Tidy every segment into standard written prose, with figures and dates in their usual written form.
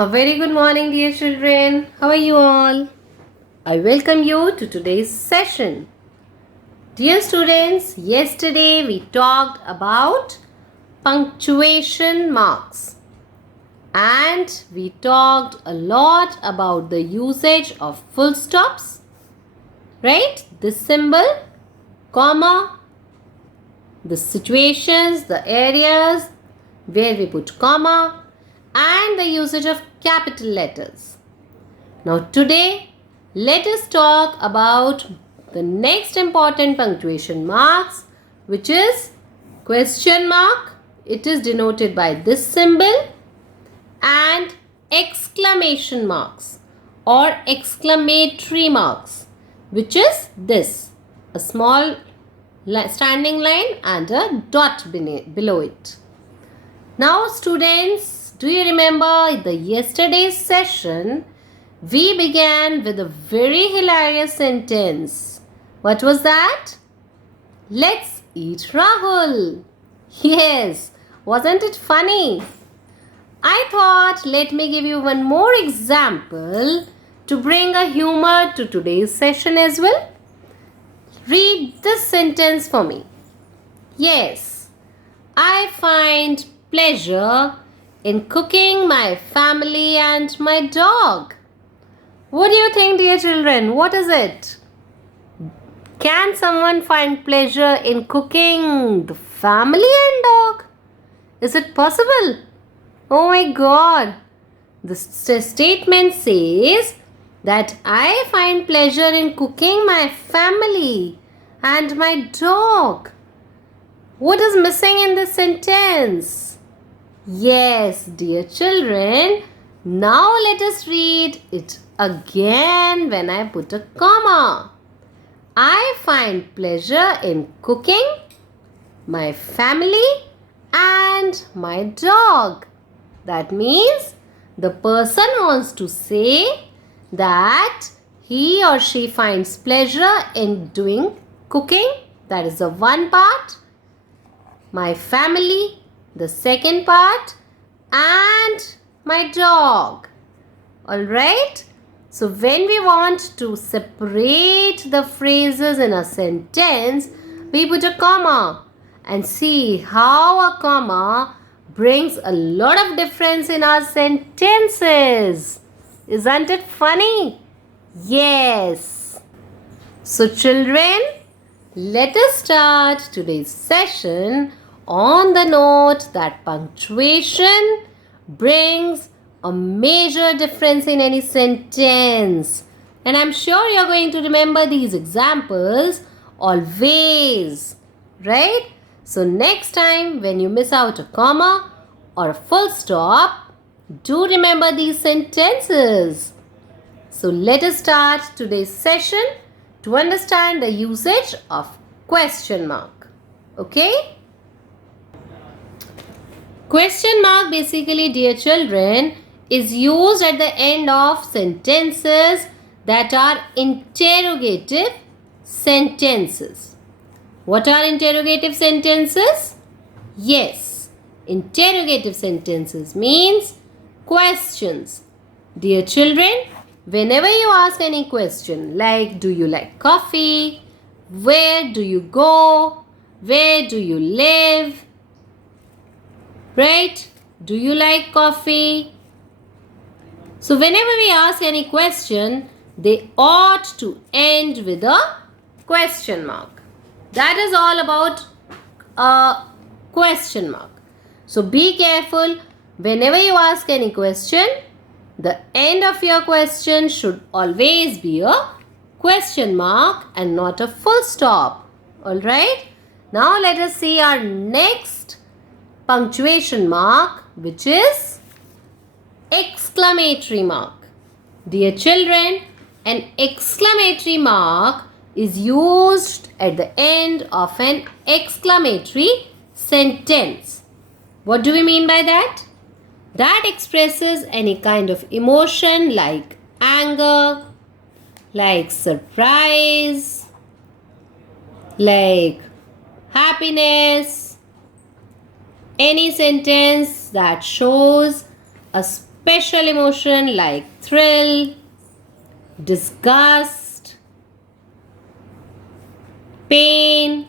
A very good morning, dear children. How are you all? I welcome you to today's session. Dear students, yesterday we talked about punctuation marks and we talked a lot about the usage of full stops, right? This symbol, comma, the situations, the areas where we put comma, and the usage of capital letters. Now today, let us talk about the next important punctuation marks, which is question mark. It is denoted by this symbol, and exclamation marks or exclamatory marks, which is this, a small standing line and a dot below it. Now students, do you remember the yesterday's session? We began with a very hilarious sentence. What was that? Let's eat Rahul. Yes, wasn't it funny? I thought let me give you one more example to bring a humor to today's session as well. Read this sentence for me. Yes, I find pleasure in cooking my family and my dog. What do you think, dear children? What is it? Can someone find pleasure in cooking the family and dog? Is it possible? Oh my God. The statement says that I find pleasure in cooking my family and my dog. What is missing in this sentence? Yes, dear children, now let us read it again when I put a comma. I find pleasure in cooking my family and my dog. That means the person wants to say that he or she finds pleasure in doing cooking. That is the one part. My family, the second part, and my dog. Alright? So when we want to separate the phrases in a sentence, we put a comma and see how a comma brings a lot of difference in our sentences. Isn't it funny? Yes. So children, let us start today's session on the note that punctuation brings a major difference in any sentence. And I'm sure you're going to remember these examples always, right? So next time when you miss out a comma or a full stop, do remember these sentences. So let us start today's session to understand the usage of question mark. Okay? Question mark basically, dear children, is used at the end of sentences that are interrogative sentences. What are interrogative sentences? Yes, interrogative sentences means questions. Dear children, whenever you ask any question like do you like coffee, where do you go, where do you live, right? Do you like coffee? So whenever we ask any question, they ought to end with a question mark. That is all about a question mark. So be careful whenever you ask any question, the end of your question should always be a question mark and not a full stop. Alright? Now let us see our next punctuation mark, which is exclamatory mark. Dear children, an exclamatory mark is used at the end of an exclamatory sentence. What do we mean by that? That expresses any kind of emotion like anger, like surprise, like happiness, any sentence that shows a special emotion like thrill, disgust, pain.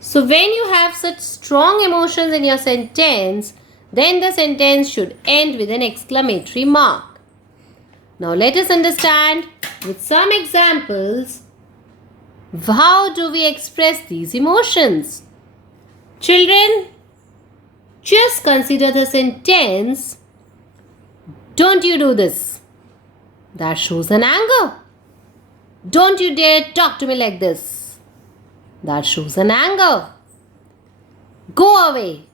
So when you have such strong emotions in your sentence, then the sentence should end with an exclamatory mark. Now let us understand with some examples how do we express these emotions. Children, just consider the sentence, don't you do this. That shows an anger. Don't you dare talk to me like this. That shows an anger. Go away.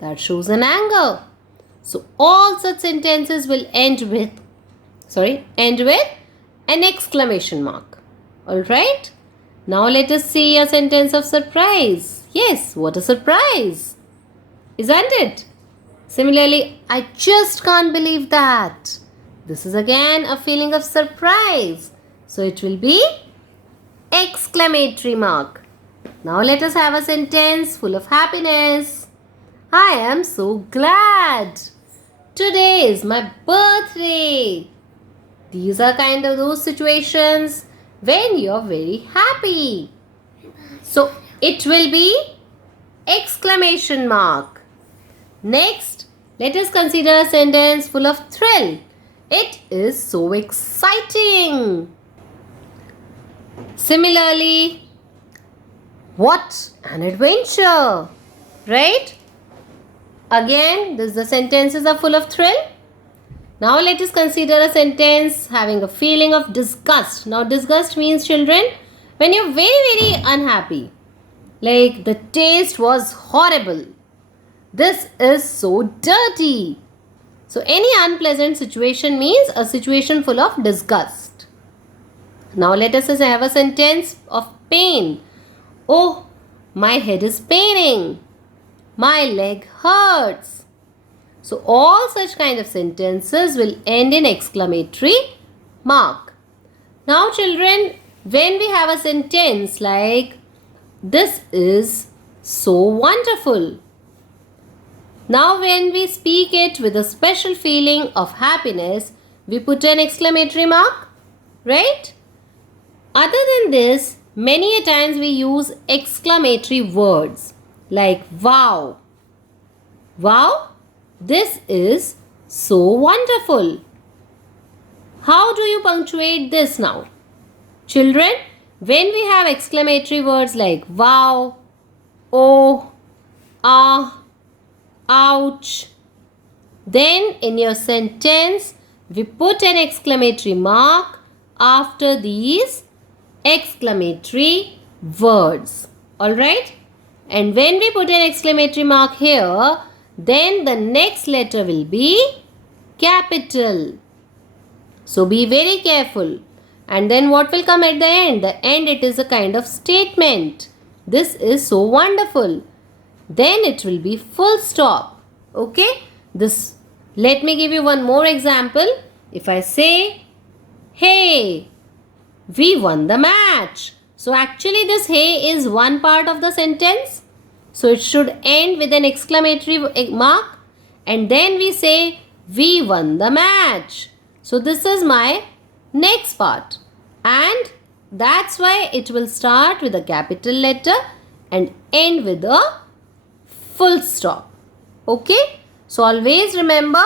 That shows an anger. So all such sentences will end with an exclamation mark. Alright? Now let us see a sentence of surprise. Yes, what a surprise. Isn't it? Similarly, I just can't believe that. This is again a feeling of surprise. So it will be exclamatory mark. Now let us have a sentence full of happiness. I am so glad. Today is my birthday. These are kind of those situations when you're very happy. So it will be exclamation mark. Next, let us consider a sentence full of thrill. It is so exciting. Similarly, what an adventure, right? Again, the sentences are full of thrill. Now let us consider a sentence having a feeling of disgust. Now disgust means, children, when you're very unhappy. Like the taste was horrible. This is so dirty. So any unpleasant situation means a situation full of disgust. Now let us have a sentence of pain. Oh, my head is paining. My leg hurts. So all such kind of sentences will end in exclamatory mark. Now children, when we have a sentence like this is so wonderful. Now when we speak it with a special feeling of happiness, we put an exclamatory mark, right? Other than this, many a times we use exclamatory words like wow. Wow, this is so wonderful. How do you punctuate this now? Children, when we have exclamatory words like wow, oh, ah, ouch, then in your sentence we put an exclamatory mark after these exclamatory words. Alright? And when we put an exclamatory mark here, then the next letter will be capital. So be very careful. And then what will come at the end? The end, it is a kind of statement. This is so wonderful. Then it will be full stop. Okay? Let me give you one more example. If I say, hey, we won the match. So actually this hey is one part of the sentence. So it should end with an exclamatory mark. And then we say, we won the match. So this is my next part. And that's why it will start with a capital letter and end with a full stop. Okay? So always remember,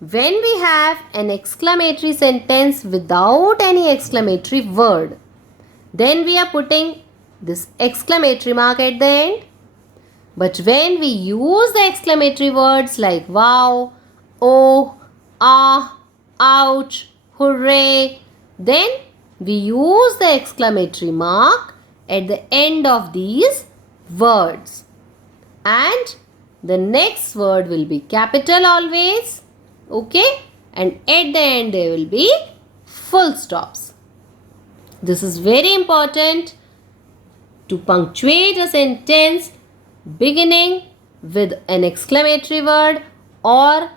when we have an exclamatory sentence without any exclamatory word, then we are putting this exclamatory mark at the end. But when we use the exclamatory words like wow, oh, ah, ouch, hooray, then we use the exclamatory mark at the end of these words. And the next word will be capital always. Okay? And at the end there will be full stops. This is very important to punctuate a sentence beginning with an exclamatory word, or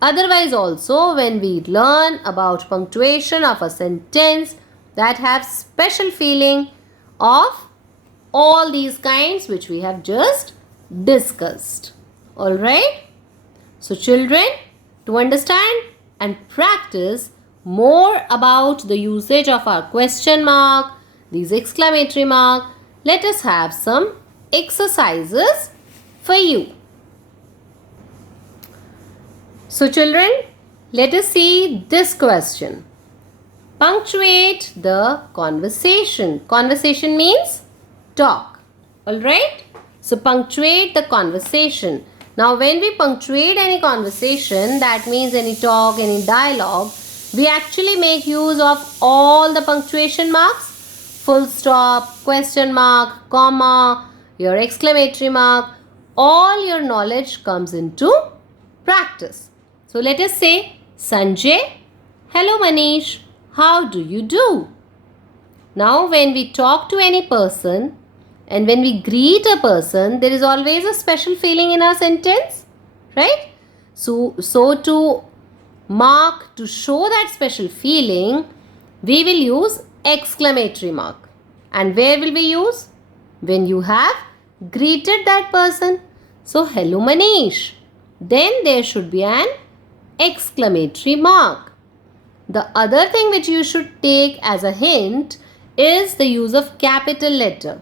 otherwise also when we learn about punctuation of a sentence that have special feeling of all these kinds which we have just discussed. Alright? So children, to understand and practice more about the usage of our question mark, these exclamatory mark, let us have some exercises for you. So children, let us see this question. Punctuate the conversation. Conversation means talk. Alright? So punctuate the conversation. Now when we punctuate any conversation, that means any talk, any dialogue, we actually make use of all the punctuation marks. Full stop, question mark, comma, your exclamatory mark. All your knowledge comes into practice. So let us say, Sanjay, hello Manish, how do you do? Now when we talk to any person and when we greet a person, there is always a special feeling in our sentence, right? So to mark, to show that special feeling, we will use exclamatory mark. And where will we use? When you have greeted that person. So hello Manish. Then there should be an exclamatory mark. The other thing which you should take as a hint is the use of capital letter.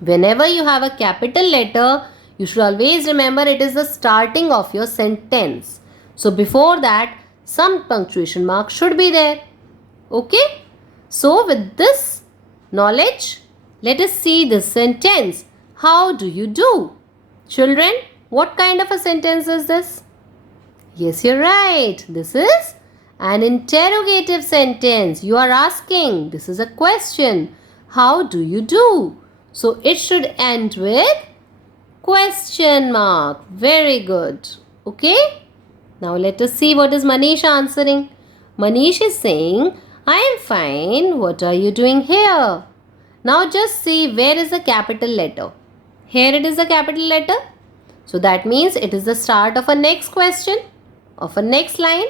Whenever you have a capital letter, you should always remember it is the starting of your sentence. So before that, some punctuation mark should be there. Okay? So with this knowledge, let us see this sentence. How do you do? Children, what kind of a sentence is this? Yes, you're right. This is an interrogative sentence. You are asking. This is a question. How do you do? So it should end with question mark. Very good. Okay? Now let us see what is Manish answering. Manish is saying, I am fine. What are you doing here? Now just see where is the capital letter. Here it is the capital letter. So that means it is the start of a next question, of a next line,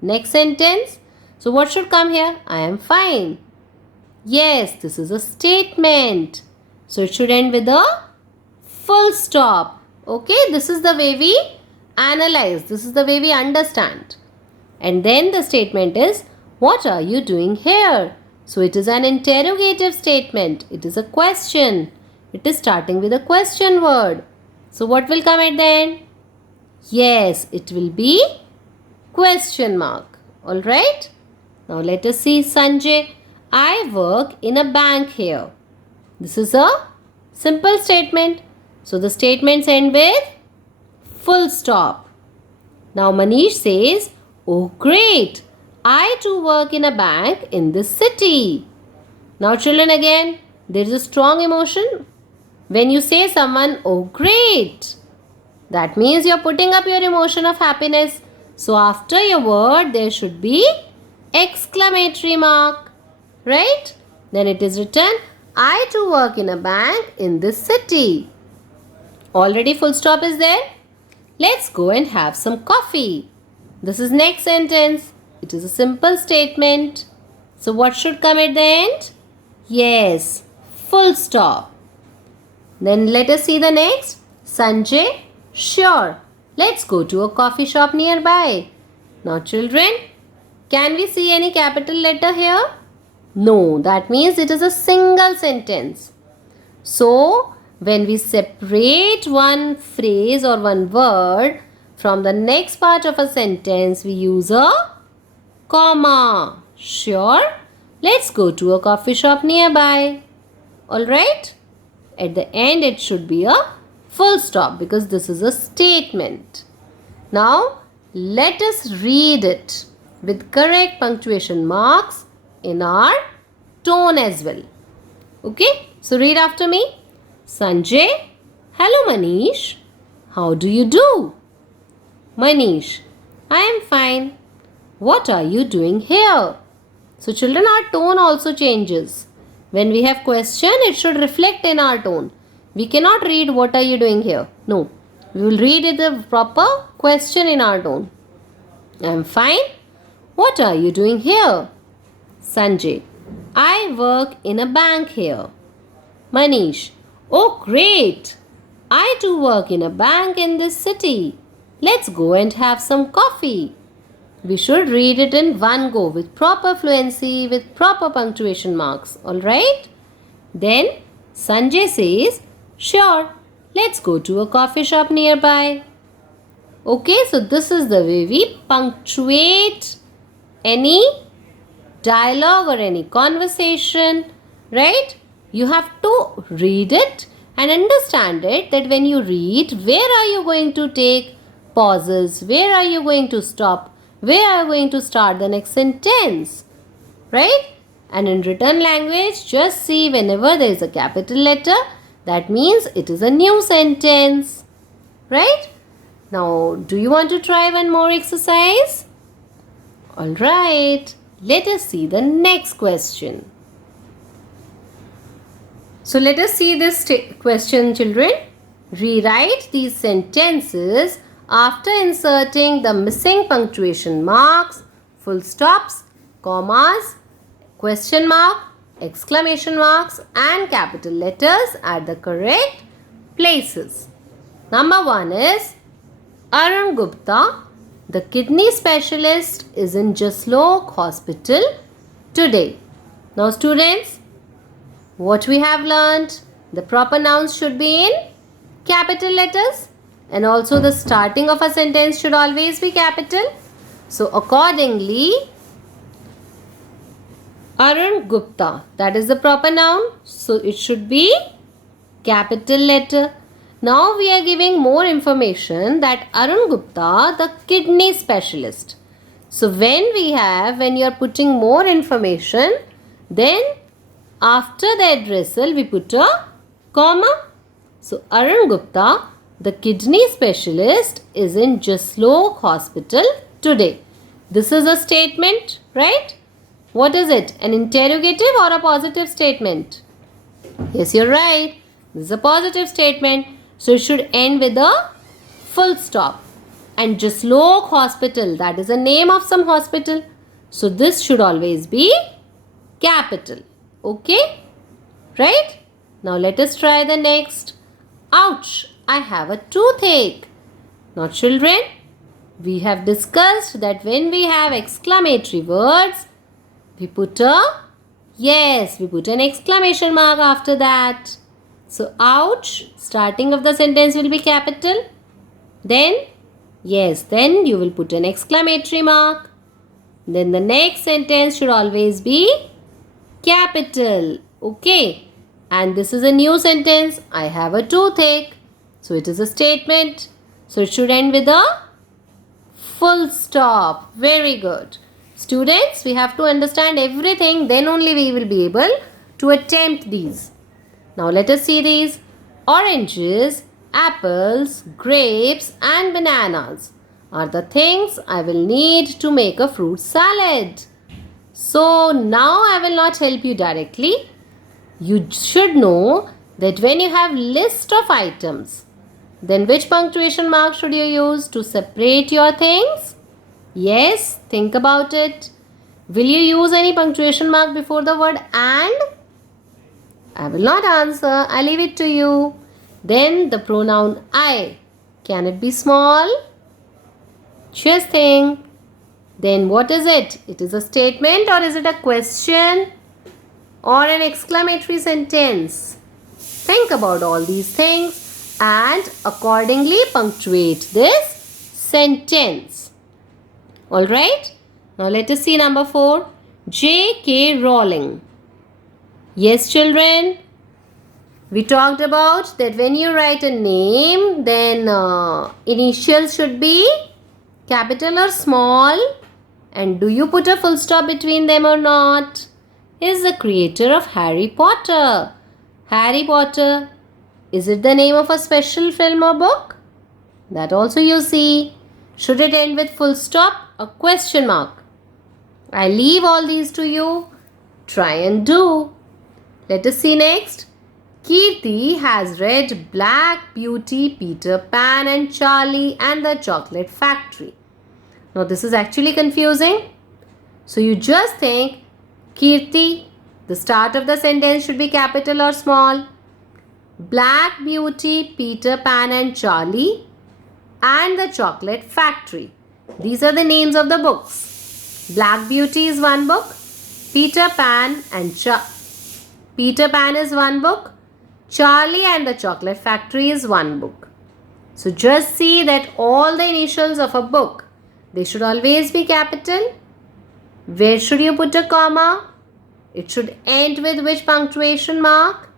next sentence. So what should come here? I am fine. Yes, this is a statement. So it should end with a full stop. Okay, this is the way we analyze. This is the way we understand. And then the statement is, what are you doing here? So it is an interrogative statement. It is a question. It is starting with a question word. So what will come at the end? Yes, it will be question mark. Alright? Now let us see Sanjay. I work in a bank here. This is a simple statement. So the statements end with full stop. Now Manish says, oh great. I too work in a bank in this city. Now children, again, there is a strong emotion. When you say someone, oh great, that means you are putting up your emotion of happiness. So after your word, there should be exclamatory mark, right? Then it is written, I too work in a bank in this city. Already full stop is there. Let's go and have some coffee. This is next sentence. It is a simple statement. So what should come at the end? Yes, full stop. Then let us see the next. Sanjay, sure. Let's go to a coffee shop nearby. Now children, can we see any capital letter here? No, that means it is a single sentence. So when we separate one phrase or one word from the next part of a sentence, we use a comma. Sure. Let's go to a coffee shop nearby. Alright? At the end, it should be a full stop because this is a statement. Now, let us read it with correct punctuation marks in our tone as well. Okay? So, read after me. Sanjay, hello Manish. How do you do? Manish, I am fine. What are you doing here? So, children, our tone also changes. When we have question, it should reflect in our tone. We cannot read what are you doing here. No. We will read it the proper question in our tone. I am fine. What are you doing here? Sanjay, I work in a bank here. Manish, oh great. I too work in a bank in this city. let's go and have some coffee. We should read it in one go with proper fluency, with proper punctuation marks. Alright? Then Sanjay says, sure, let's go to a coffee shop nearby. Okay, so this is the way we punctuate any dialogue or any conversation, right? You have to read it and understand it, that when you read, where are you going to take pauses? Where are you going to stop? Where are you going to start the next sentence? Right? And in written language, just see whenever there is a capital letter, that means it is a new sentence. Right? Now, do you want to try one more exercise? Alright, let us see the next question. So, let us see this question, children. Rewrite these sentences after inserting the missing punctuation marks, full stops, commas, question mark, exclamation marks and capital letters at the correct places. Number 1 is Arun Gupta, the kidney specialist, is in Jaslok Hospital today. Now students, what we have learnt? The proper nouns should be in capital letters and also the starting of a sentence should always be capital. So accordingly, Arun Gupta, that is the proper noun. So it should be capital letter. Now we are giving more information that Arun Gupta, the kidney specialist. So when you are putting more information, then after the addressal we put a comma. So Arun Gupta, the kidney specialist, is in Jaslok Hospital today. This is a statement, right? What is it? An interrogative or a positive statement? Yes, you're right. This is a positive statement. So it should end with a full stop. And Jaslok Hospital, that is the name of some hospital. So this should always be capital. Okay? Right? Now let us try the next. Ouch! I have a toothache. Now children, we have discussed that when we have exclamatory words, we put an exclamation mark after that. So, ouch, starting of the sentence will be capital. Then you will put an exclamatory mark. Then the next sentence should always be capital. Okay. And this is a new sentence. I have a toothache. So, it is a statement. So, it should end with a full stop. Very good. Students, we have to understand everything, then only we will be able to attempt these. Now let us see these. Oranges, apples, grapes and bananas are the things I will need to make a fruit salad. So now I will not help you directly. You should know that when you have list of items, then which punctuation mark should you use to separate your things? Yes, think about it. Will you use any punctuation mark before the word and? I will not answer. I leave it to you. Then the pronoun I. Can it be small? Just think. Then what is it? It is a statement or is it a question or an exclamatory sentence? Think about all these things and accordingly punctuate this sentence. Alright, now let us see number 4. J.K. Rowling. Yes, children, we talked about that when you write a name, then initials should be capital or small. And do you put a full stop between them or not? Is the creator of Harry Potter. Harry Potter, is it the name of a special film or book? That also you see. Should it end with full stop or question mark? I leave all these to you. Try and do. Let us see next. Kirti has read Black Beauty, Peter Pan and Charlie and the Chocolate Factory. Now this is actually confusing. So you just think Kirti, the start of the sentence should be capital or small. Black Beauty, Peter Pan and Charlie. and the Chocolate Factory. These are the names of the books. Black Beauty is one book. Peter Pan is one book. Charlie and the Chocolate Factory is one book. So just see that all the initials of a book, they should always be capital. Where should you put a comma? It should end with which punctuation mark?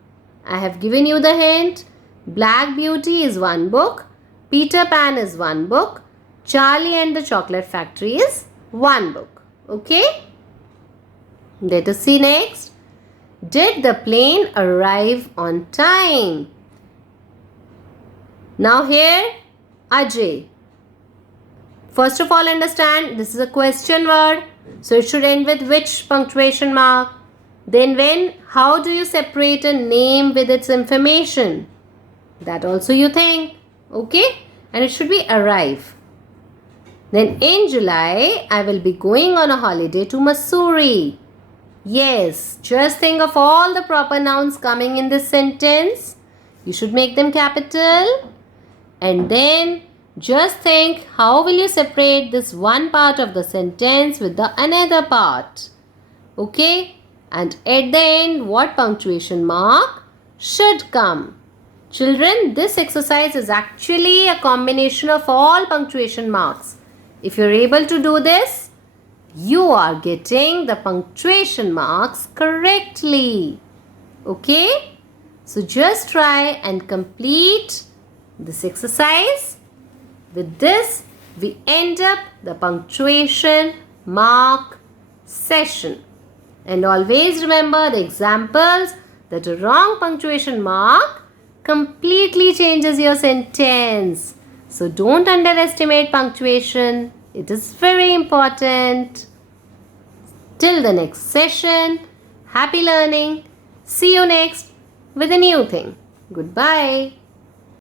I have given you the hint. Black Beauty is one book. Peter Pan is one book. Charlie and the Chocolate Factory is one book. Okay? Let us see next. Did the plane arrive on time? Now here, Ajay. First of all, understand this is a question word. So it should end with which punctuation mark? Then when, how do you separate a name with its information? That also you think. Okay? And it should be arrive. Then in July, I will be going on a holiday to Missouri. Yes, just think of all the proper nouns coming in this sentence. You should make them capital. And then just think how will you separate this one part of the sentence with the another part. Okay? And at the end, what punctuation mark should come? Children, this exercise is actually a combination of all punctuation marks. If you're able to do this, you are getting the punctuation marks correctly. Okay? So just try and complete this exercise. With this, we end up the punctuation mark session. And always remember the examples that a wrong punctuation mark completely changes your sentence. So don't underestimate punctuation. It is very important. Till the next session, happy learning. See you next with a new thing. Goodbye.